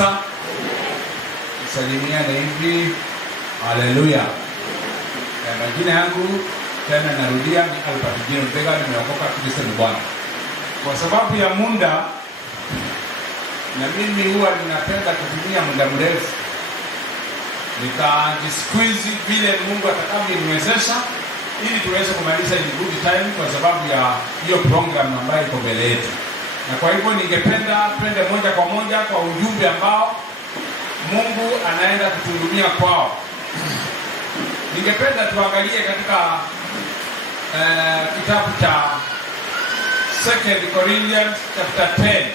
kanisa. Salimiane hivi. Haleluya. Majina yangu tena narudia ni Albert Jino Mpega, nimeokoka Kristo ni Bwana. Kwa sababu ya muda, na mimi huwa ninapenda kutumia muda mrefu, nikajisqueeze vile Mungu atakavyoniwezesha ili tuweze kumaliza in good time, kwa sababu ya hiyo program ambayo iko mbele yetu. Na kwa hivyo ningependa twende moja kwa moja kwa ujumbe ambao Mungu anaenda kutuhudumia kwao. Ningependa tuangalie katika kitabu cha 2 Corinthians chapter 10,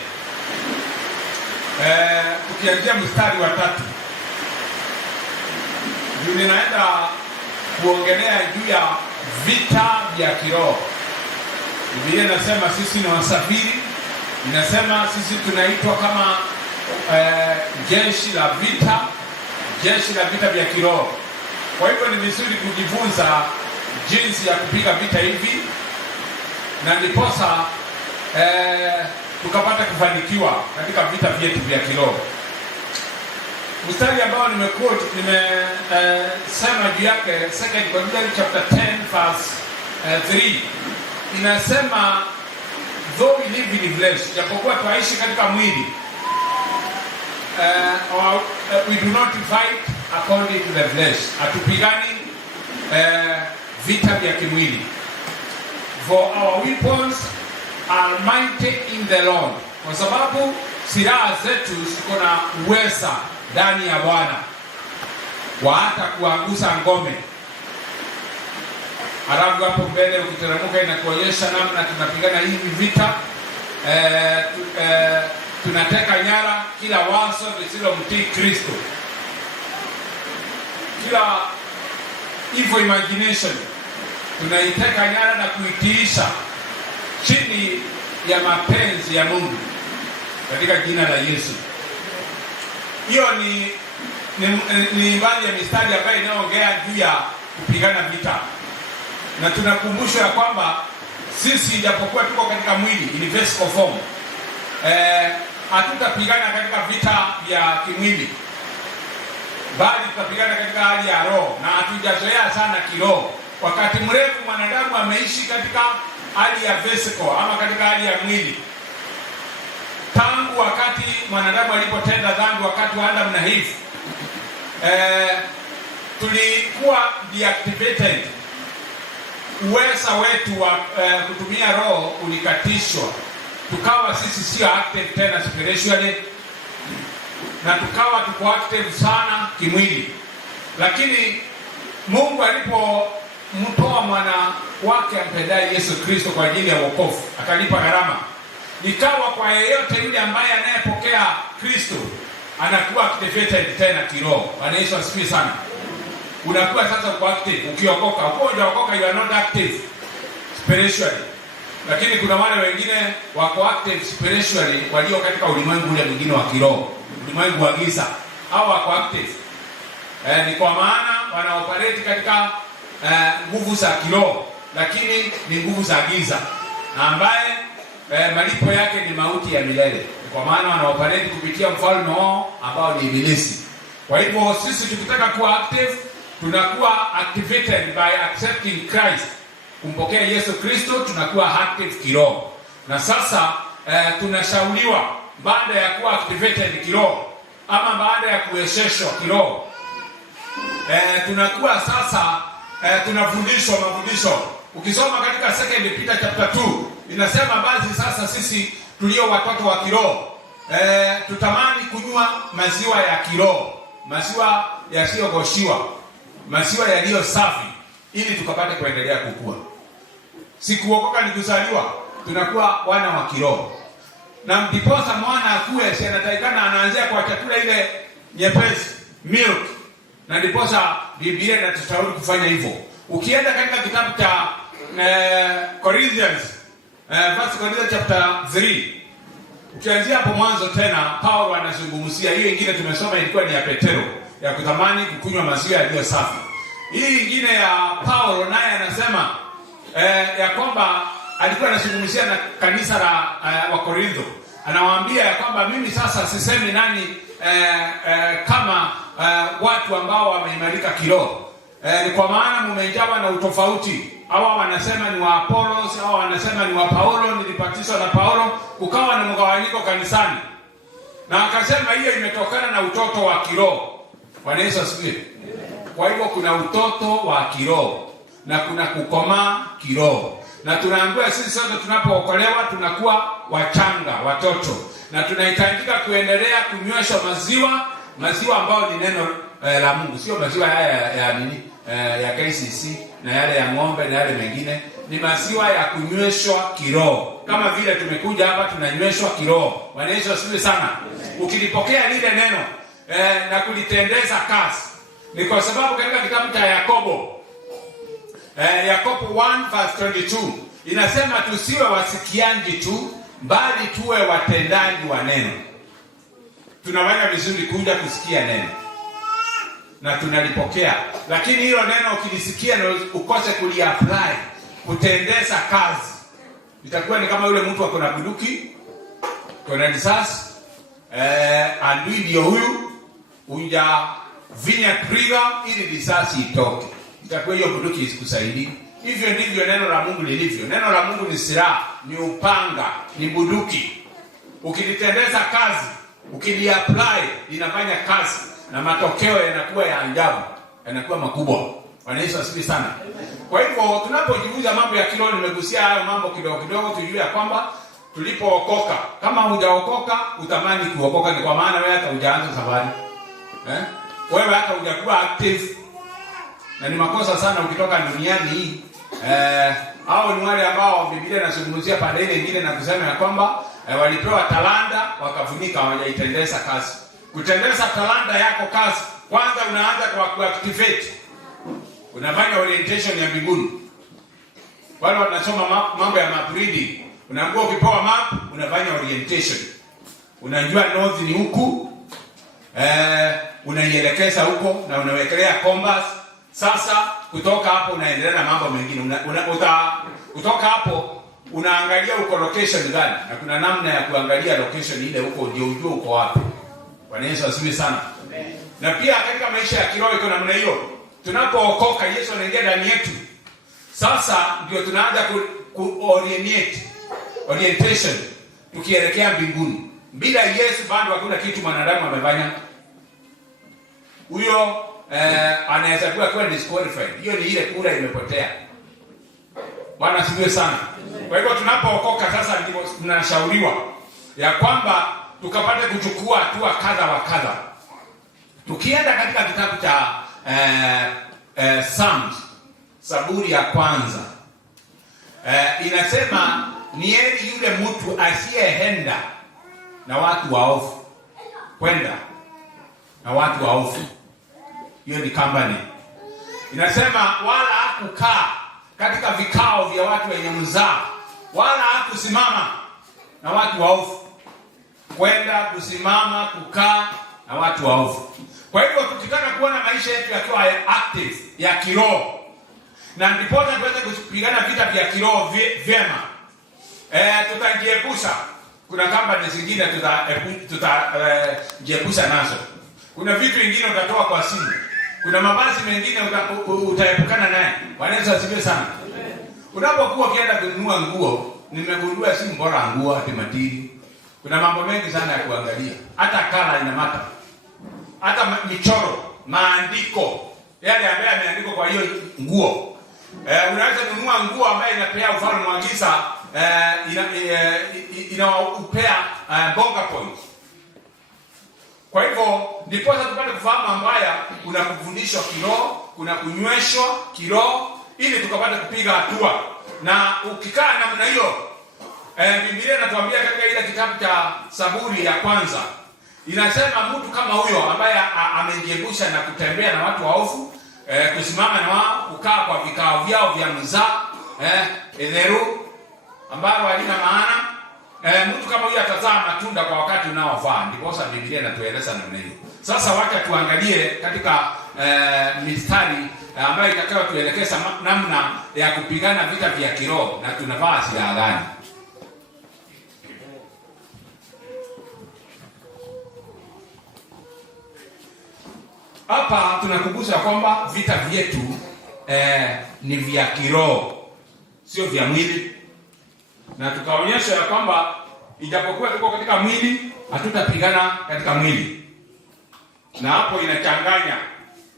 tukianzia mstari wa 3. Ninaenda kuongelea juu ya vita vya kiroho. Biblia inasema sisi ni wasafiri, inasema sisi tunaitwa kama jeshi la vita vya kiroho. Kwa hivyo ni vizuri kujifunza jinsi ya kupiga vita hivi, na ndiposa tukapata kufanikiwa katika vita vyetu vya kiroho. Mstari ambao nimesema juu yake 2 Corinthians chapter 10 verse 3 inasema, though we live in flesh, japokuwa twaishi katika mwili, we do not fight according to the flesh. Hatupigani vita vya kimwili. For our weapons are mighty in the Lord. Kwa sababu silaha zetu ziko na uweza ndani ya Bwana wa hata kuangusha ngome. Halafu hapo mbele ukiteremka inakuonyesha namna tunapigana hivi vita. Tunateka nyara kila wazo lisilomtii Kristo, kila evil imagination tunaiteka nyara na kuitiisha chini ya mapenzi ya Mungu katika jina la Yesu. Hiyo ni baadhi ya mistari ambayo inaongea juu ya kupigana vita, na tunakumbushwa ya kwamba sisi japokuwa tuko katika mwili in physical form, hatutapigana katika vita vya kimwili, bali tutapigana katika hali ya roho, na hatujazoea sana kiroho. Wakati mrefu mwanadamu ameishi katika hali ya physical ama katika hali ya mwili, tangu wakati mwanadamu alipotenda dhambi wakati wa Adam na Eve. Tulikuwa deactivated, uweza wetu wa kutumia roho ulikatishwa, tukawa sisi sio active tena spiritually, na tukawa tuko active sana kimwili. Lakini Mungu alipomtoa mwana wake ampendaye Yesu Kristo kwa ajili ya wokovu, akalipa gharama, nikawa kwa yeyote yule ambaye anayepokea Kristo anakuwa activated tena kiroho. Bwana Yesu asifiwe sana. Unakuwa sasa uko active ukiokoka. Ukijaokoka you are not active spiritually. Lakini kuna wale wengine wako active spiritually walio katika ulimwengu ule mwingine wa kiroho, ulimwengu wa giza. Hao wako active. Ni kwa maana wanaoperate katika nguvu za kiroho, lakini ni nguvu za giza, ambaye malipo yake ni mauti ya milele. Kwa maana wanaoperate kupitia mfalme wao ambao ni Ibilisi. Kwa hivyo sisi tukitaka kuwa active, tunakuwa activated by accepting Christ. Kumpokea Yesu Kristo tunakuwa active kiroho. Na sasa tunashauriwa baada ya kuwa activated kiroho, ama baada ya kuwezeshwa kiroho, tunakuwa sasa tunafundishwa mafundisho. Ukisoma katika 2 Peter chapter 2 inasema, basi sasa sisi tulio watoto wa kiroho tutamani kunywa maziwa ya kiroho, maziwa yasiyogoshiwa, maziwa yaliyo safi, ili tukapate kuendelea kukua. Si kuokoka ni kuzaliwa, tunakuwa wana wa kiroho. Na mdiposa mwana akue, si anatakikana anaanzia kwa chakula ile nyepesi, milk. Na ndiposa Biblia inatushauri kufanya hivyo. Ukienda katika kitabu cha Corinthians, 1 Corinthians chapter 3, ukianzia hapo mwanzo tena, Paulo anazungumzia hiyo ingine tumesoma ilikuwa ni ya Petero, ya kutamani kukunywa maziwa yaliyo safi. Hii ingine ya Paulo naye anasema ya kwamba alikuwa anazungumzia na kanisa la wa Korintho. Anawaambia ya kwamba mimi sasa sisemi nani kama watu ambao wameimarika kiroho. Ni kwa maana mmejawa na utofauti. Hawa wanasema ni wa Apollos, hawa wanasema ni wa Paulo, nilibatizwa na Paulo, kukawa na mgawanyiko kanisani. Na akasema hiyo imetokana na utoto wa kiroho. Bwana Yesu asifiwe. Kwa hivyo kuna utoto wa kiroho na kuna kukomaa kiroho. Na tunaambiwa sisi sote tunapookolewa tunakuwa wachanga, watoto. Na tunahitajika kuendelea kunyweshwa maziwa ambayo ni neno la Mungu, sio maziwa haya ya KCC na yale ya ng'ombe na yale mengine. Ni maziwa ya kunyweshwa kiroho. Kama vile tumekuja hapa tunanyweshwa kiroho. Bwana Yesu asifiwe sana. Ukilipokea lile neno na kulitendeza kazi, ni kwa sababu katika kitabu cha Yakobo 1:22 inasema tusiwe wasikiaji tu, bali tuwe watendaji wa neno. Tunafanya vizuri kuja kusikia neno na tunalipokea, lakini hilo neno ukilisikia na ukose kuliapply, kutendeza kazi, itakuwa ni kama yule mtu ako na bunduki, kuna risasi, adui ndio huyu, vinya trigger ili risasi itoke, itakuwa hiyo bunduki isikusaidii. Hivyo ndivyo neno la Mungu lilivyo. Neno la Mungu ni silaha, ni upanga, ni bunduki. Ukilitendeza kazi, ukiliapply, linafanya kazi na matokeo yanakuwa ya ajabu, yanakuwa makubwa. Bwana Yesu asifiwe sana. Kwa hivyo tunapojiuliza mambo ya kiroho, nimegusia hayo mambo kidogo kidogo, tujue ya kwamba tulipookoka, kama hujaokoka utamani kuokoka, ni kwa maana wewe hata hujaanza safari. Wewe hata hujakuwa active. Na ni makosa sana ukitoka duniani hii. Hao ni wale ambao Biblia inazungumzia pande ile nyingine na kusema ya kwamba walipewa talanta wakavunika, hawajaitendeza kazi. Kutendeza talanta yako kazi, kwanza unaanza kwa kuactivate. Unafanya orientation ya mbinguni. Wale wanasoma mambo ya map reading. Unaambiwa ukipewa map unafanya orientation. Unajua north ni huku. Unaielekeza huko na unawekelea compass. Sasa kutoka hapo unaendelea na mambo mengine. Kutoka hapo unaangalia uko location gani, na kuna namna ya kuangalia location ile huko ndio ujue uko wapi. Bwana Yesu asifiwe sana. Amen. Na pia katika maisha ya kiroho iko namna hiyo. Tunapookoka Yesu anaingia ndani yetu. Sasa ndio tunaanza orientation tukielekea mbinguni. Bila Yesu bado hakuna kitu mwanadamu amefanya. Huyo anaweza kuwa disqualified. Hiyo ni ile kura imepotea. Bwana asifiwe sana. Kwa hivyo tunapookoka sasa ndipo tunashauriwa ya kwamba tukapate kuchukua hatua kadha wa kadha. Tukienda katika kitabu cha Psalms, Zaburi ya kwanza, inasema ni heri yule mtu asiyeenda na watu waovu, kwenda na watu waovu. Hiyo ni company. Inasema wala hakukaa katika vikao vya watu wenye mzaha, wala hakusimama na watu waovu. Kwenda, kusimama, kukaa na watu waovu. Kwa hivyo tukitaka kuona maisha yetu yakiwa active ya kiroho, na ndipo tuweze kupigana vita vya kiroho vyema, tutajiepusha. Kuna kampani zingine tutajiepusha nazo. Kuna vitu vingine utatoa kwa simu. Kuna mavazi mengine utaepukana naye. Bwana Yesu asifiwe sana. Unapokuwa ukienda kununua nguo, nimegundua si bora nguo ati matiri. Kuna mambo mengi sana ya kuangalia. Hata kala ina mata. Hata michoro, maandiko, yale ambayo yameandikwa kwa hiyo nguo. Unaweza kununua nguo ambayo inapea ufalme wa giza, inaupea bonga points. Kwa hivyo ndipo tupate kufahamu ambaya kuna kufundishwa kiroho, kuna kunyweshwa kiroho, ili tukapate kupiga hatua. Na ukikaa namna hiyo, Biblia inatuambia katika ile kitabu cha Zaburi ya kwanza, inasema mtu kama huyo ambaye amejiepusha na kutembea na watu waovu, kusimama na wao, kukaa kwa vikao vyao vya mzaha, edheru ambao halina maana, mtu kama huyo atazaa matunda kwa wakati unaofaa. Ndipo sasa Biblia inatueleza namna hiyo. Sasa wacha tuangalie katika mistari ambayo itakayotuelekeza namna ya kupigana vita vya kiroho na tunavaa silaha gani. hapa tunakumbusha kwamba vita vyetu ni vya kiroho, sio vya mwili, na tukaonyesha ya kwamba ijapokuwa tuko katika mwili, hatutapigana katika mwili. Na hapo inachanganya,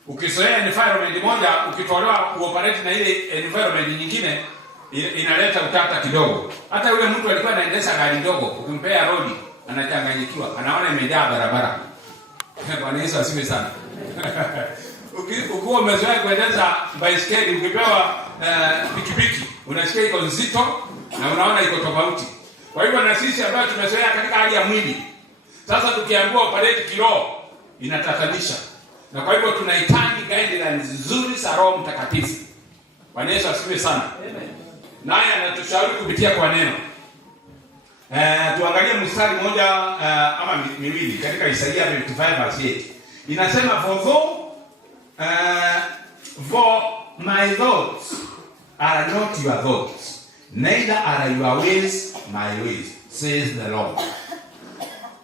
ukizoea environment moja, ukitolewa uoperate na ile environment nyingine, inaleta utata kidogo. Hata yule mtu alikuwa anaendesha gari ndogo, ukimpea rodi anachanganyikiwa, anaona imejaa barabara. Bwana Yesu asifiwe sana. Ukiwa umezoea kuendesha baiskeli, ukipewa pikipiki, unasikia iko nzito na unaona iko tofauti. Kwa hivyo na sisi ambao tumezoea katika hali ya mwili, sasa tukiambiwa operate kiroho, inatatanisha. Na kwa hivyo tunahitaji guidelines nzuri za Roho Mtakatifu. Bwana Yesu asifiwe sana. Amen. Naye anatushauri kupitia kwa neno. Tuangalie mstari mmoja ama miwili katika Isaia 55 verse 8. Inasema for my thoughts are not your thoughts, neither are your ways my ways, says the Lord.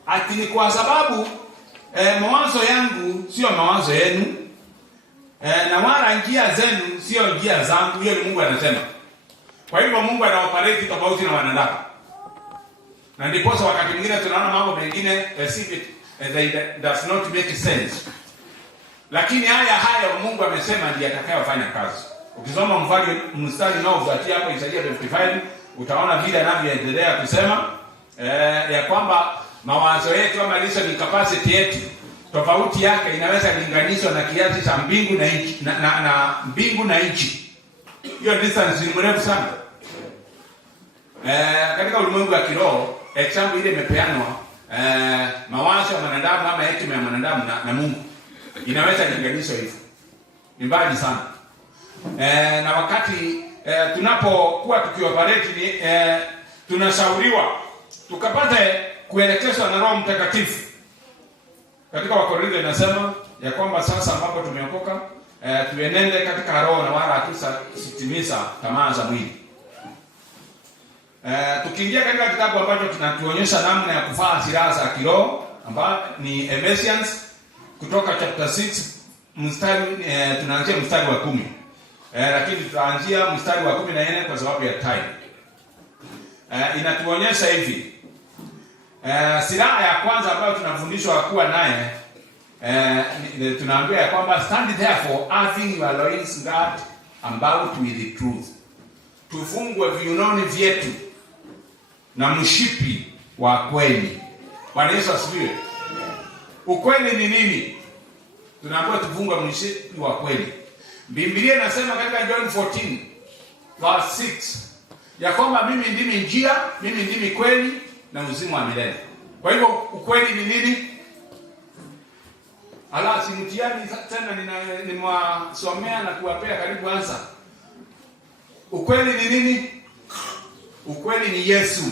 Ati ni kwa sababu mawazo yangu sio mawazo yenu, na wala njia zenu sio njia zangu. Hiyo ni Mungu anasema. Kwa hivyo Mungu anaoperate tofauti na wanadamu. Na ndipo wakati mwingine tunaona mambo mengine they does not make sense. Lakini haya Mungu amesema ndiye atakayofanya kazi. Ukisoma mstari unaofuatia hapo Isaia 55, utaona vile anavyoendelea kusema ya kwamba mawazo yetu ama listening capacity yetu, tofauti yake inaweza linganishwa na kiasi cha mbingu na nchi, na mbingu na nchi. Hiyo distance ni mrefu sana. Katika ulimwengu wa kiroho, example ile imepeanwa, mawazo ya mwanadamu ama hekima ya mwanadamu na Mungu inaweza linganishwa hivyo. Ni mbali sana. Na wakati tunapokuwa tukioperate, tunashauriwa tukapate kuelekezwa na Roho Mtakatifu. Katika Wakorintho inasema ya kwamba sasa ambapo tumeokoka, tuenende katika roho na wala hatusitimiza tamaa za mwili. Tukiingia katika kitabu ambacho tunatuonyesha namna ya kuvaa silaha za kiroho, ambapo ni Ephesians, kutoka chapter 6 mstari tunaanzia mstari wa 10. Lakini tutaanzia mstari wa 14 kwa sababu ya time. Inatuonyesha hivi. Silaha ya kwanza ambayo tunafundishwa kuwa naye, tunaambiwa ya kwamba stand therefore having your loins girt about with the truth. Tufungwe viunoni vyetu na mshipi wa kweli. Bwana Yesu asifiwe. Ukweli ni nini? Tunaambiwa tufungwe mshipi wa kweli. Biblia inasema katika John 14 verse 6 ya kwamba mimi ndimi njia, mimi ndimi kweli na uzima wa milele. Kwa hivyo ukweli ni nini? Ala, simtiani tena nimewasomea na kuwapea karibu ansa. Ukweli ni nini? Ukweli ni Yesu.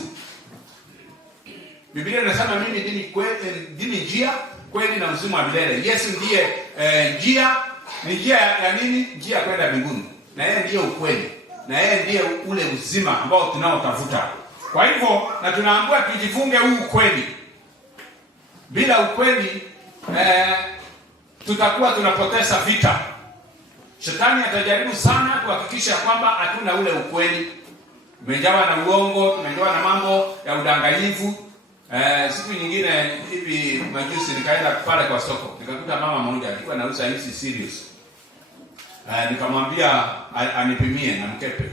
Biblia inasema mimi ndimi kweli, ndimi njia, kweli na uzima wa milele. Yesu ndiye njia. Ni njia ya nini? Njia kwenda mbinguni. Na yeye ndiye ukweli. Na yeye ndiye ule uzima ambao tunaotafuta. Kwa hivyo na tunaambiwa tujifunge huu ukweli. Bila ukweli tutakuwa tunapoteza vita. Shetani atajaribu sana kuhakikisha kwamba hatuna ule ukweli. Tumejawa na uongo, tumejawa na mambo ya udanganyifu. Siku nyingine hivi majuzi nikaenda pale kwa soko. Nikakuta mama mmoja alikuwa anauza hizi serious. Nikamwambia anipimie na mkepe.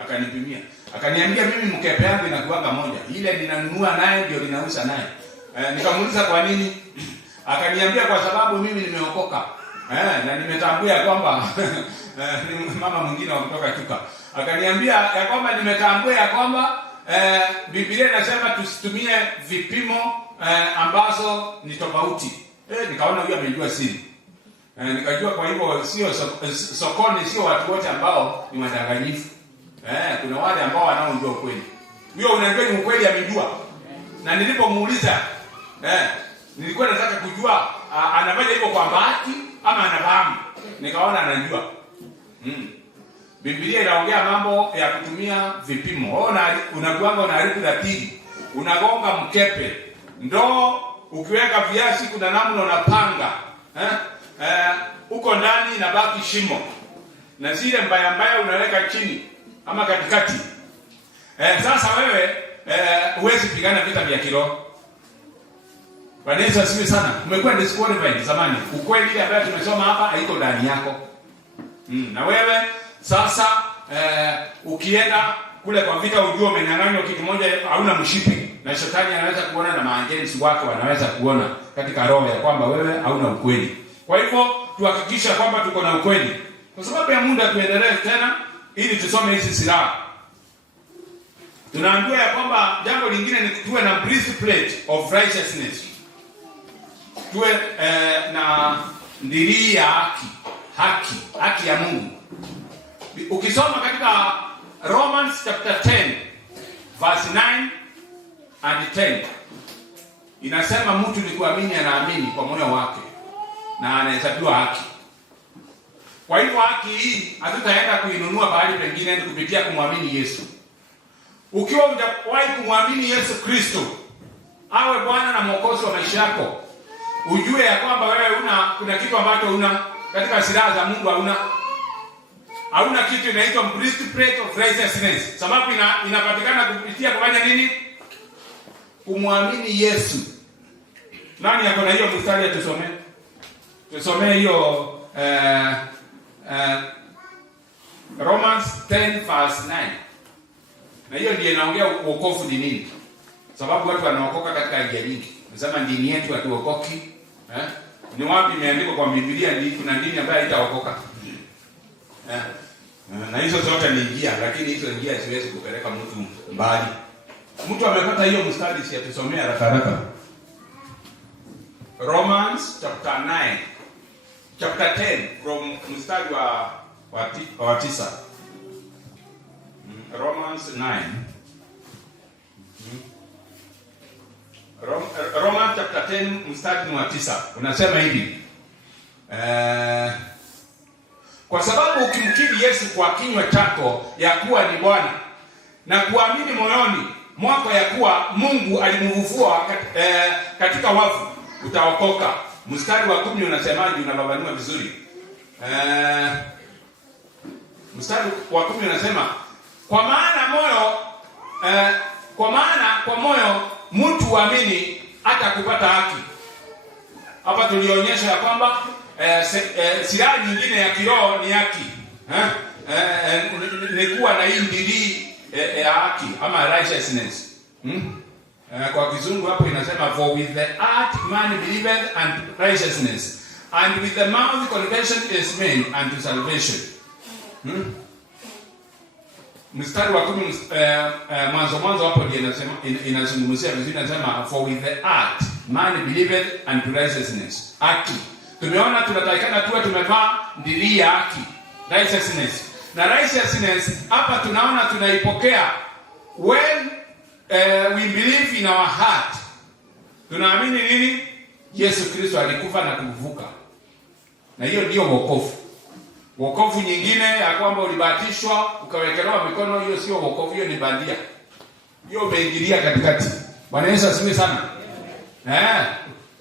Akanipimia. Akaniambia mimi mkepe yangu inakuanga moja. Ile ninanunua naye ndio ninauza naye. Nikamuuliza kwa nini? Akaniambia kwa sababu mimi nimeokoka. Na nimetambua kwamba mama mwingine wa kutoka Chuka. Akaniambia ya kwamba nimetambua ya kwamba Biblia inasema tusitumie vipimo ambazo ni tofauti. Nikaona huyo amejua siri. Nikajua kwa hivyo sio sokoni, sio watu wote ambao ni wadanganyifu. Kuna wale ambao wanaojua ukweli. Huyo unajua ni ukweli amejua. Na nilipomuuliza nilikuwa nataka kujua anafanya hivyo kwa bahati ama anafahamu. Nikaona anajua. Biblia inaongea mambo ya kutumia vipimo. Unakuanga unaharibu ratili. Unagonga mkepe. Ndoo ukiweka viazi kuna namna unapanga. uko ndani na baki shimo, na zile mbaya mbaya unaweka chini ama katikati. Sasa wewe huwezi pigana vita vya kiroho. Bwana Yesu asifiwe sana. Umekuwa disqualified zamani. Ukweli ile ambayo tumesoma hapa haiko ndani yako. Na wewe sasa ukienda kule kwa vita ujue umenyang'anywa kitu moja, hauna mshipi, na shetani anaweza kuona na maagents wako wanaweza kuona katika roho ya kwamba wewe hauna ukweli. Kwa hivyo tuhakikisha kwamba tuko na ukweli. Kwa sababu ya muda tuendelee tena ili tusome hizi silaha. Tunaambiwa ya kwamba jambo lingine ni tuwe na breastplate of righteousness. Tuwe na ndirii ya haki ya Mungu. Ukisoma katika Romans chapter 10 verse 9 and 10 inasema mtu ni kuamini anaamini kwa moyo wake na anahesabiwa haki. Kwa hivyo haki hii hatutaenda kuinunua bahali pengine, ni kupitia kumwamini Yesu. Ukiwa hujawahi kumwamini Yesu Kristo awe Bwana na Mwokozi wa maisha yako, ujue ya kwamba wewe kuna kitu ambacho una katika silaha za Mungu, hauna kitu inaitwa breastplate of righteousness. Sababu inapatikana kupitia kufanya nini? Kumwamini Yesu. Nani yako na hiyo mstari ya tusomee hiyo Romans 10 verse 9. Na hiyo ndiyo inaongea wokovu ni nini. Sababu watu wanaokoka katika njia nyingi. Nasema dini yetu hatuokoki. Ni wapi imeandikwa kwa Biblia ni kuna dini ambayo haitaokoka? Na hizo zote ni njia, lakini hizo njia siwezi kupeleka mtu mbali. Mtu amepata hiyo mstari, si atusomea haraka. Romans chapter 9. Chapter 10 from mstari wa 9. Romans 9. Romans chapter 10 mstari wa 9 unasema hivi. Kwa sababu ukimkiri Yesu kwa kinywa chako ya kuwa ni Bwana na kuamini moyoni mwako ya kuwa Mungu alimfufua katika wafu, utaokoka. Mstari wa 10 unasemaje? Unababanua vizuri. Mstari wa 10 unasema kwa maana kwa moyo mtu uamini hata kupata haki. Hapa tulionyesha ya kwamba silaha nyingine ya kiroho ni haki. Ni kuwa na hii ndirii ya haki ama righteousness. Kwa kizungu hapo inasema for with the heart man believeth and righteousness, and with the mouth confession is made unto salvation. Mstari wa 10 mwanzo hapo ndio inasema inazungumzia vizuri, inasema for with the heart man believeth and righteousness. Haki. Tumeona tunatakikana tuwe tumevaa ndirii ya haki, righteousness. Na righteousness hapa tunaona tunaipokea when we believe in our heart. Tunaamini nini? Yesu Kristo alikufa na kufufuka. Na hiyo ndio wokovu. Wokovu nyingine ya kwamba ulibatishwa ukawekelewa mikono, hiyo sio wokovu, hiyo ni bandia. Hiyo umeingilia katikati. Bwana Yesu asifiwe sana.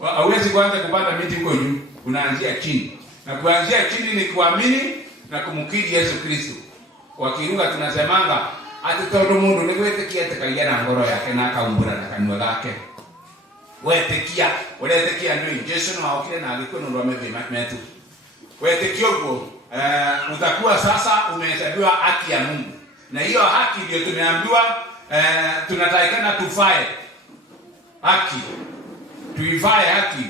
Hauwezi kuanza kupanda miti huko juu, unaanzia chini. Na kuanzia chini ni kuamini na kumkiri Yesu Kristo. Kwa Kiruga tunasemanga atoto mundu ni gwetikia tekalia na ngoro yake na akaumbura na kanua gake. Wetekia ndio Yesu na okile na alikuwa ndo amebeba metu. Wetekia huko utakuwa sasa umehesabiwa haki ya Mungu. Na hiyo haki ndio tumeambiwa tunatakikana tufae haki. Tuivae haki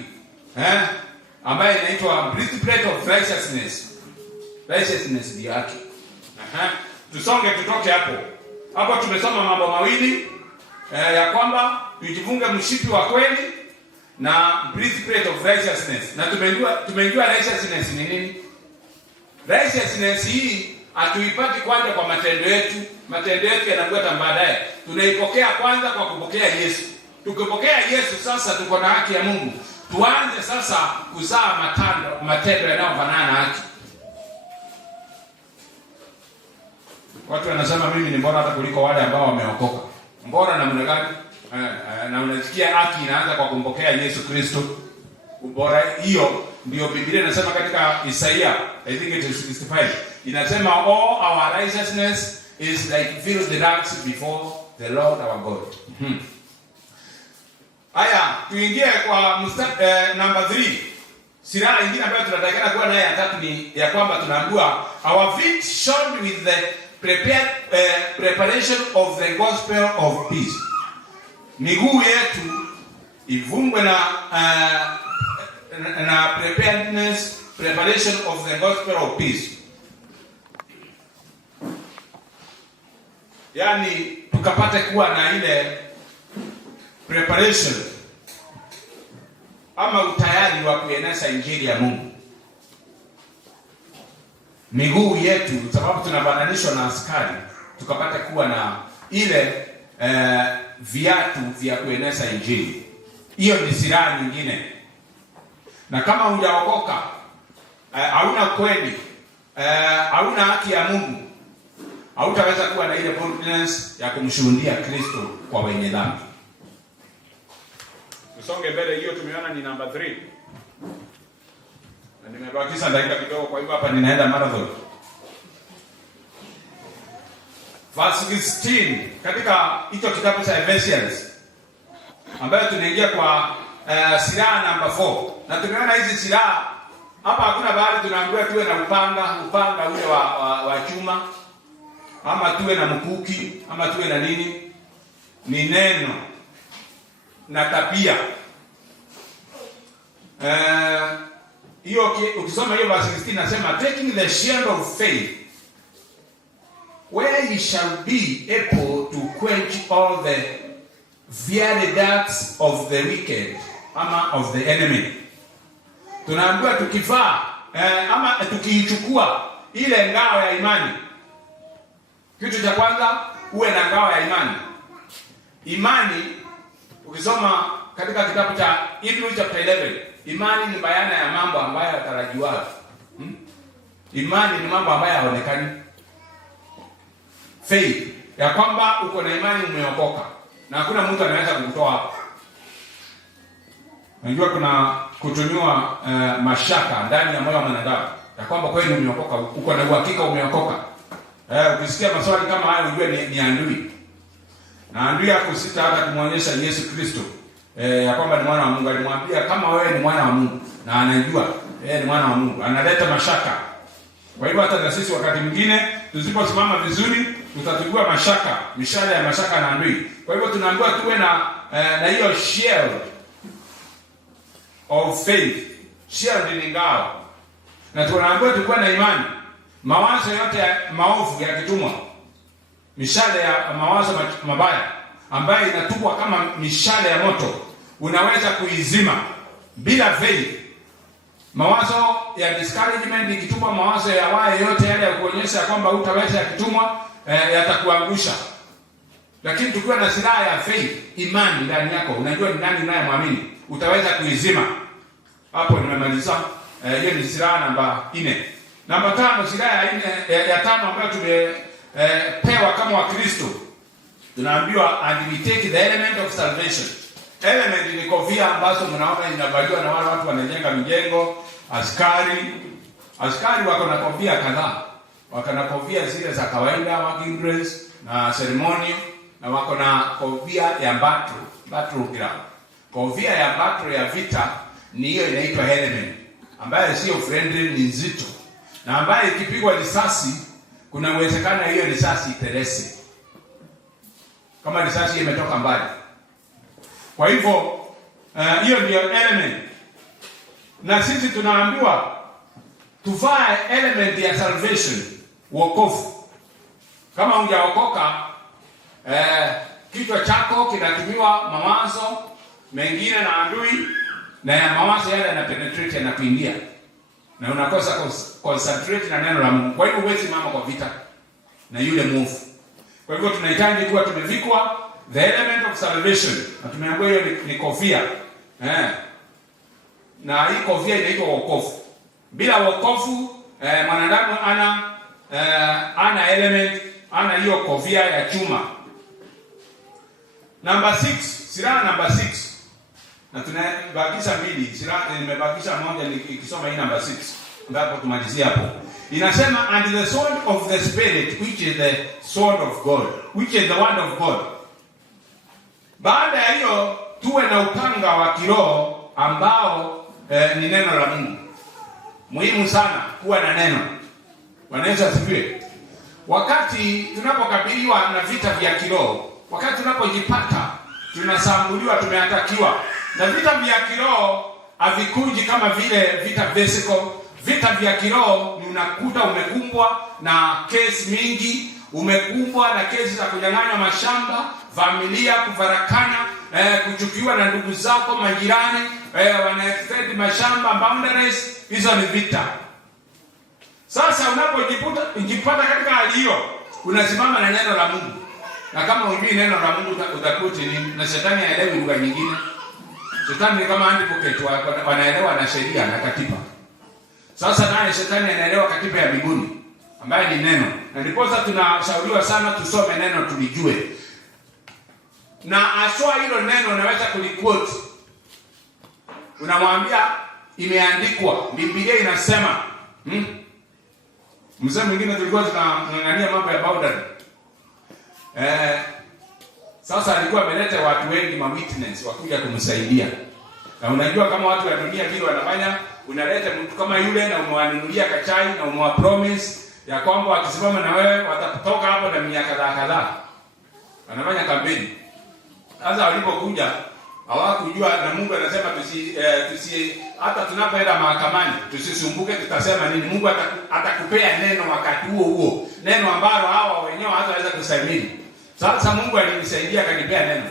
ambayo inaitwa breastplate of righteousness. Righteousness ndio haki. Tusonge tutoke hapo. Hapo tumesoma mambo mawili ya kwamba tujifunge mshipi wa kweli na breastplate of righteousness. Na tumejua righteousness ni nini? Righteousness hii hatuipati kwanza kwa matendo yetu. Matendo yetu yanafuata baadaye. Tunaipokea kwanza kwa kupokea Yesu. Tukipokea Yesu sasa tuko na haki ya Mungu. Tuanze sasa kuzaa matendo yanayofanana na haki. Watu wanasema mimi ni bora hata kuliko wale ambao wameokoka. Bora namna gani? Na unasikia haki inaanza kwa kumpokea Yesu Kristo. Ubora hiyo ndio Biblia inasema katika Isaiah, I think it is 65. Inasema all our righteousness is like filthy rags before the Lord our God. Haya, tuingie kwa number 3. Silaha nyingine ambayo tunatakana kuwa nayo ya tatu ni ya kwamba tunaambiwa our feet shod with the preparation of the gospel of peace. Miguu yetu ivungwe na preparation of the gospel of peace. Yani tukapate kuwa na ile preparation ama utayari wa kueneza injili ya Mungu. Miguu yetu, sababu tunabananishwa na askari, tukapate kuwa na ile viatu vya kueneza injili. Hiyo ni silaha nyingine. Na kama hujaokoka, hauna kweli, hauna haki ya Mungu, hautaweza kuwa na ile boldness ya kumshuhudia Kristo kwa wenye dhambi. Tusonge mbele, hiyo tumeona ni number 3. Na nimebakisha dakika kidogo, kwa hivyo hapa ninaenda marathon. Verse 16 katika hicho kitabu cha Ephesians, ambayo tunaingia kwa silaha number 4. Na tumeona hizi silaha hapa, hakuna bahari tunaambiwa tuwe na upanga ule wa chuma, ama tuwe na mkuki, ama tuwe na nini. Ni neno na tabia. Hiyo ukisoma hiyo verse 16 nasema taking the shield of faith where ye shall be able to quench all the fiery darts of the wicked, ama of the enemy. Tunaambiwa tukivaa ama tukiichukua ile ngao ya imani. Kitu cha kwanza, uwe na ngao ya imani. Imani, ukisoma katika kitabu cha Hebrews chapter 11, imani ni bayana ya mambo ambayo yatarajiwa. Imani ni mambo ambayo hayaonekani. Faith, ya kwamba uko na imani, umeokoka, na hakuna mtu anaweza kukutoa hapo. Unajua kuna kutumiwa mashaka ndani ya moyo wa mwanadamu ya kwamba kweli umeokoka, uko na uhakika umeokoka. Ukisikia maswali kama hayo ujue ni adui. Na adui hakusita hata kumwonyesha Yesu Kristo ya kwamba ni mwana wa Mungu. Alimwambia kama wewe ni mwana wa Mungu, na anajua yeye ni mwana wa Mungu, analeta mashaka. Kwa hivyo hata na sisi wakati mwingine tusiposimama vizuri tutatugua mashaka, mishale ya mashaka na adui. Kwa hivyo tunaambiwa tuwe na hiyo shield of faith. Shield ni ngao. Na tunaambiwa tukuwe na imani. Mawazo yote ya maovu yakitumwa, mishale ya mawazo mabaya ambayo inatupwa kama mishale ya moto, unaweza kuizima bila faith. Mawazo ya discouragement ikitupwa, mawazo ya waya yote yale ya kuonyesha kwamba hutaweza yakitumwa, yatakuangusha. Lakini tukiwa na silaha ya faith, imani ndani yako, unajua ni nani unayemwamini, utaweza kuizima. Hapo nimemaliza. Hiyo ni silaha namba 4. Namba 5, silaha ya 5 ambayo tumepewa kama Wakristo. Tunaambiwa and we take the element of salvation. Element ni kofia ambazo mnaona inavaliwa na wale watu wanajenga mijengo, askari wako na kofia kadhaa. Wako na kofia zile za kawaida, working dress na ceremony, na wako na kofia ya battleground. Kofia ya battle ya vita ni hiyo inaitwa element, ambayo sio friendly, ni nzito, na ambayo ikipigwa risasi kuna uwezekano hiyo risasi iterese kama risasi imetoka mbali. Kwa hivyo hiyo ndio element. Na sisi tunaambiwa tuvae element ya salvation, wokovu. Kama hujaokoka, kichwa chako kinatumiwa mawazo mengine na adui, na ya mawazo yale yana penetrate na kuingia, na unakosa concentrate na neno la Mungu. Kwa hivyo huwezi mama kwa vita na yule mwovu. Kwa hivyo tunahitaji kuwa tumevikwa the element of salvation, na tumeambiwa hiyo ni kofia. Na hii kofia inaitwa wokovu. Bila wokovu mwanadamu ana element, ana hiyo kofia ya chuma. Number 6, silaha number 6. Na tunabakisha mbili, nimebakisha moja nikisoma hii namba 6. Ndipo tumalizia hapo. Inasema and the sword of the spirit which is the sword of God, which is the word of God. Baada ya hiyo tuwe na upanga wa kiroho ambao ni neno la Mungu. Muhimu sana kuwa na neno. Bwana Yesu asifiwe. Wakati tunapokabiliwa na vita vya kiroho, wakati tunapojipata tunasambuliwa, tumeatakiwa na vita vya kiroho, havikuji kama vile vita physical. Vita vya kiroho ni unakuta umekumbwa na kesi mingi, umekumbwa na kesi za kunyang'anywa mashamba, familia kufarakana, kuchukiwa na ndugu zako, majirani, wanaextend mashamba, boundaries. Hizo ni vita. Sasa unapojipata katika hali hiyo, unasimama na neno la Mungu. Na kama hujui neno la Mungu utakuti nini? Na shetani haelewi lugha nyingine. Shetani ni kama advocate, wanaelewa na sheria na katiba. Sasa naye shetani anaelewa katiba ya mbinguni ambayo ni neno. Na ndipo tunashauriwa sana tusome neno tulijue. Na aswa hilo neno unaweza kuliquote. Unamwambia imeandikwa, Biblia inasema. Mzee mwingine tulikuwa tunang'ang'ania mambo ya boundary. Sasa alikuwa ameleta watu wengi ma witness wakuja kumsaidia. Na unajua kama watu wa dunia vile wanafanya, unaleta mtu kama yule na umwanunulia kachai na umwa promise ya kwamba wakisimama na wewe watatoka hapo na miaka kadhaa. Wanafanya kampeni. Sasa walipokuja hawakujua, na Mungu anasema tusi hata tunapoenda mahakamani tusisumbuke tutasema nini. Mungu atakupea neno wakati huo, neno ambalo hawa wenyewe hawataweza kusahimili. Sasa Mungu alinisaidia akanipea neno.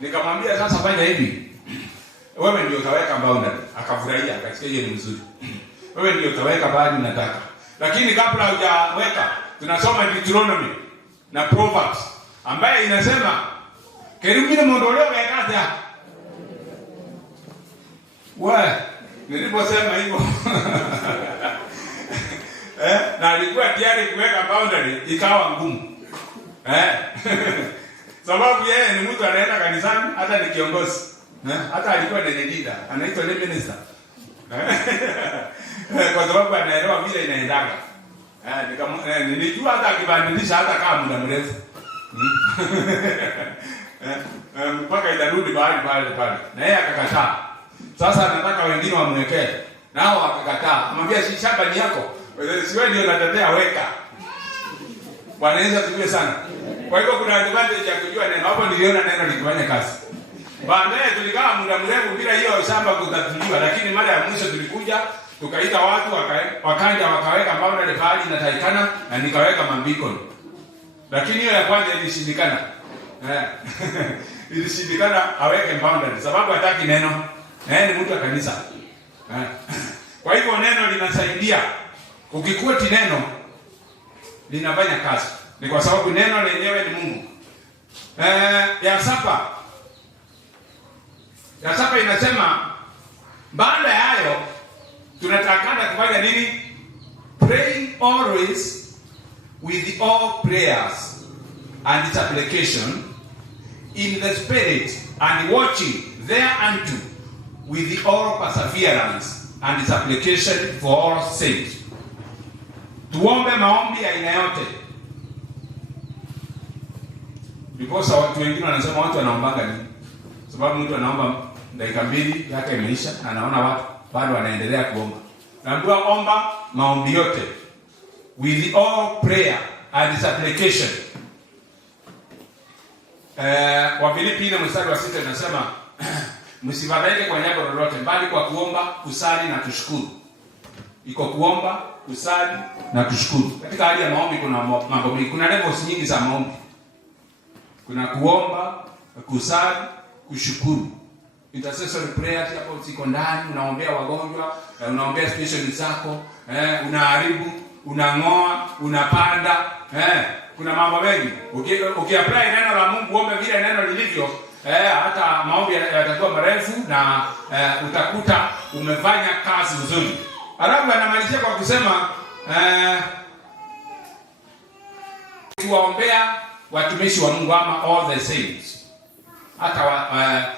Nikamwambia sasa fanya hivi. Wewe ndio utaweka boundary. Akafurahia, akasikia hiyo ni mzuri. Wewe ndio utaweka bali nataka. Lakini kabla hujaweka, tunasoma Deuteronomy na Proverbs ambaye inasema kerumine mondoleo kazi yako. Niliposema hivyo na alikuwa tayari kuweka boundary, ikawa ngumu. Sababu yeye ni mtu anaenda kanisani, hata ni kiongozi. Hata alikuwa ni leader, anaitwa ni minister. Kwa sababu anaelewa vile inaendaga. Nilijua hata akibadilisha hata kama muda mrefu. Mpaka itarudi pale. Na yeye akakataa. Sasa anataka wengine wamwekee. Nao akakataa. Amwambia si shamba ni yako. Si wewe ndio unatetea, weka. Bwana Yesu asifiwe sana. Kwa hivyo kuna advantage ya kujua neno. Hapo niliona neno likifanya kazi. Baadaye tulikaa muda mrefu bila hiyo shamba kutatuliwa, lakini mara ya mwisho tulikuja tukaita watu wakaja wakaweka boundary pale na taikana na nikaweka mambiko. Lakini hiyo ya kwanza ilishindikana. Ilishindikana aweke boundary sababu hataki neno. Ni mtu wa kanisa. Kwa hivyo neno linasaidia. Ukikuti neno linafanya kazi. Ni kwa sababu neno lenyewe ni Mungu. Ya saba inasema baada ya hayo tunatakana kufanya nini? Praying always with all prayers and supplication in the spirit and watching thereunto with all perseverance and supplication for all saints. Tuombe maombi ya aina yote. Because watu wengine wanasema watu wanaombanga nini? Sababu mtu anaomba dakika 2 yake imeisha, anaona watu bado wanaendelea kuomba. Naambiwa omba maombi yote with all prayer and supplication. Wafilipi 4:6 inasema msifadhaike kwa jambo lolote, bali kwa kuomba, kusali na kushukuru. Iko kuomba, kusali na kushukuru. Katika hali ya maombi kuna mambo mengi, kuna levels nyingi za maombi. Kuna kuomba, kusali, kushukuru. Intercessory prayers hapo ziko ndani, unaombea wagonjwa, unaombea situation zako, unaharibu, unang'oa, unapanda, kuna mambo mengi. Ukiapply neno la Mungu, ombe vile neno lilivyo, hata maombi yatakuwa marefu na utakuta umefanya kazi nzuri. Alafu anamalizia kwa kusema kuwaombea watumishi wa Mungu ama all the saints. Hata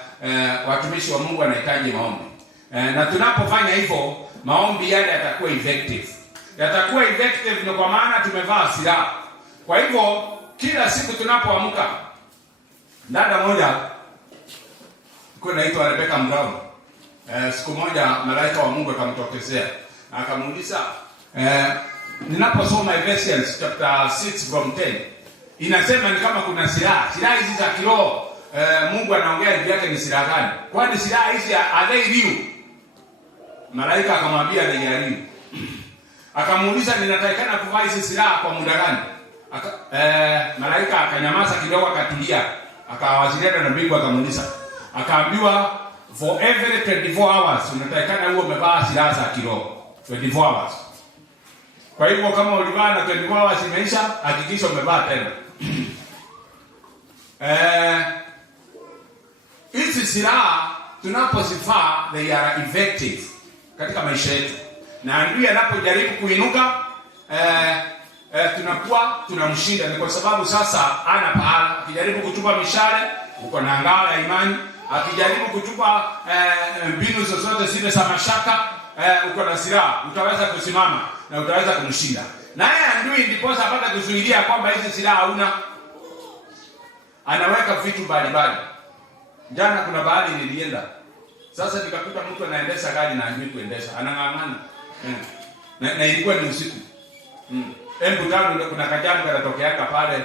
watumishi wa Mungu wanahitaji maombi. Na tunapofanya hivyo, maombi yale yatakuwa effective. Yatakuwa effective ni kwa maana tumevaa silaha. Kwa hivyo kila siku tunapoamka, dada moja kwa naitwa Rebecca Brown, siku moja malaika wa Mungu akamtokezea akamuuliza, ninaposoma Ephesians chapter 6 from 10 inasema ni kama kuna silaha hizi za kiroho, Mungu anaongea juu yake, ni silaha gani? Kwani silaha hizi are they real? Malaika akamwambia ni real. Akamuuliza, ninatakikana kuvaa hizi silaha kwa muda gani? Malaika akanyamaza kidogo, akatulia, akawasiliana na mbingu, akamuuliza, akaambiwa for every 24 hours unatakikana uwe umevaa silaha za kiroho 24 hours. Kwa hivyo kama ulivaa na 24 hours imeisha, hakikisha umevaa tena. Hizi silaha tunapozivaa, they are effective katika maisha yetu, na adui anapojaribu kuinuka, tunakuwa tunamshinda. Ni kwa sababu sasa ana pahala. Akijaribu kutupa mishale, uko na ngao ya imani. Akijaribu kutupa mbinu zozote zile za mashaka, uko na silaha, utaweza kusimama na utaweza kumshinda. Naye adui ndiposa apata kuzuilia kwamba hizi silaha hauna, anaweka vitu mbalimbali. Jana kuna bahali nilienda, sasa nikakuta mtu anaendesha gari na ajui kuendesha, anang'ang'ana. Na ilikuwa ni usiku. Embu tano ndio kuna kajabu kanatokeaka pale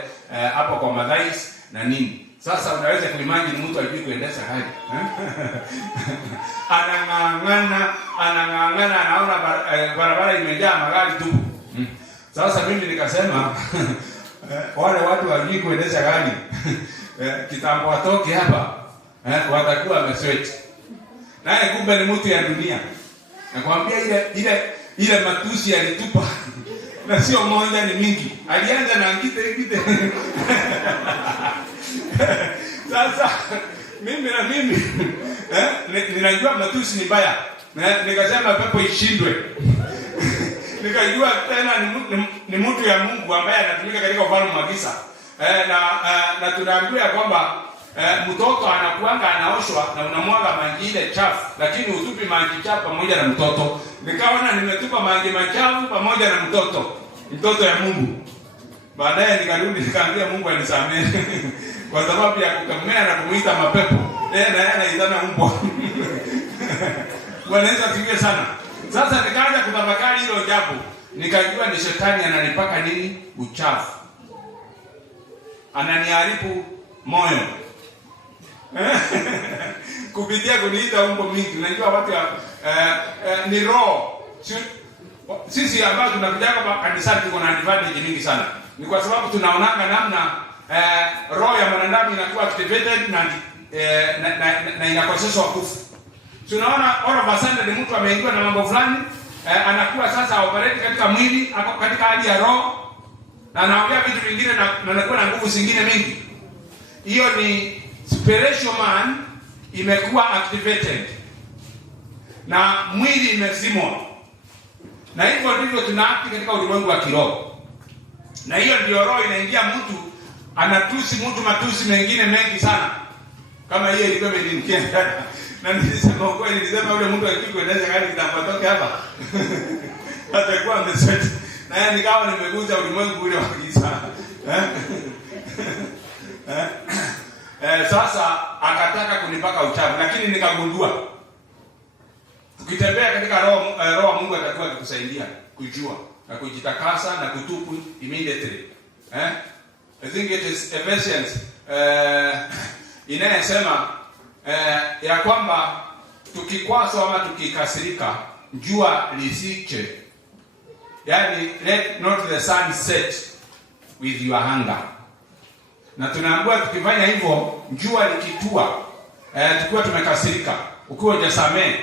hapo kwa Madhais na nini. Sasa unaweza kuimagine mtu ajui kuendesha gari. Anang'ang'ana, anaona barabara imejaa magari tu. Sasa mimi nikasema wale watu wajui kuendesha gari, kitambo watoke hapa, watakuwa wamesweti. Naye kumbe ni mtu ya dunia. Nakwambia ile matusi alitupa na sio moja, ni mingi. Alianza na ngite. Sasa mimi ninajua matusi ni mbaya. Nikasema pepo ishindwe. Nikajua tena ni mtu ya Mungu ambaye anatumika katika ufalme wa giza. Na tunaambiwa kwamba mtoto anakuanga anaoshwa na unamwaga maji ile chafu, lakini utupi maji chafu pamoja na mtoto. Nikaona nimetupa maji machafu pamoja na mtoto ya Mungu. Baadaye nikarudi nikaambia Mungu anisamehe kwa sababu ya kukemea na kumuita mapepo. Na yeye anaitana mbwa. Bwana Yesu asifiwe sana. Sasa nikaanza kutafakari hilo jambo. Nikajua ni shetani ananipaka nini? Uchafu. Ananiharibu moyo. Kupitia kuniita umbo mingi. Unajua watu ni roho. Sisi ambao tunakuja hapa kanisani tuko na advantage mingi sana. Ni kwa sababu tunaonanga namna roho ya mwanadamu inakuwa activated na inakoseshwa kufu. Tunaona all of a sudden mtu ameingiwa na mambo fulani, anakuwa sasa operate katika mwili, katika hali ya roho, na anaongea vitu vingine na anakuwa na nguvu zingine mingi. Hiyo ni spiritual man imekuwa activated na mwili imezimwa. Na hivyo ndivyo tunaakti katika ulimwengu wa kiroho. Na hiyo ndio roho inaingia mtu, anatusi mtu matusi mengine mengi sana. Kama hiyo ilikuwa imeniingia. Na nilisema ukweli, nilisema yule mtu akiki kuendesha gari kitapatoka hapa. Atakuwa amesweti. Na yeye nikawa nimeguza ulimwengu ule wa giza. Sasa akataka kunipaka uchafu, lakini nikagundua ukitembea katika roho Mungu atakuwa akikusaidia kujua na kujitakasa na kutubu immediately. I think it is Ephesians inayosema ya kwamba tukikwaswa ama tukikasirika, jua lisiche. Yaani let not the sun set with your anger. Na tunaambiwa tukifanya hivyo, jua likitua, tukiwa tumekasirika, ukiwa hujasamehe,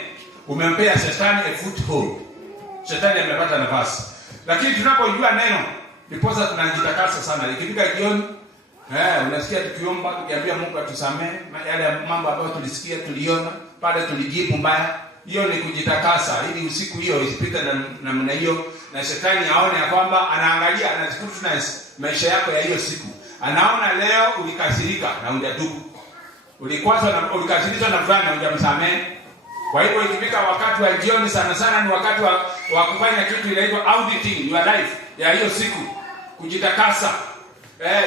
umempea shetani a foothold. Shetani amepata nafasi. Lakini tunapojua neno, ndiposa tunajitakasa sana. Ikifika jioni, unasikia tukiomba, tukiambia Mungu atusamehe yale mambo ambayo tulisikia, tuliona, pale tulijibu mbaya. Hiyo ni kujitakasa ili usiku hiyo isipite na namna hiyo, na shetani aone ya kwamba anaangalia, anascrutinize maisha yako ya hiyo siku. Anaona leo ulikasirika na hujatubu. ulikwazwa na ulikasirishwa na fulani hujamsamehe. Kwa hivyo ikifika wakati wa jioni, sana sana ni wakati wa kufanya kitu inaitwa auditing your life ya hiyo siku, kujitakasa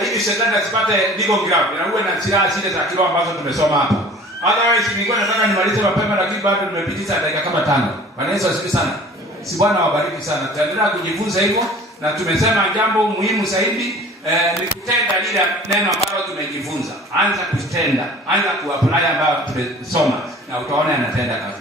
ili shetani asipate legal ground na uwe na silaha zile za kiroho ambazo tumesoma hapa. Otherwise nilikuwa nataka nimalize mapema, lakini bado tumepitisha dakika kama 5. Bwana Yesu asifiwe sana. Si Bwana wabariki sana. Tutaendelea kujifunza hivyo, na tumesema jambo muhimu zaidi ni kutenda lile neno ambalo tumejifunza. Anza kutenda, anza kuapply ambayo tumesoma, na utaona yanatenda kazi.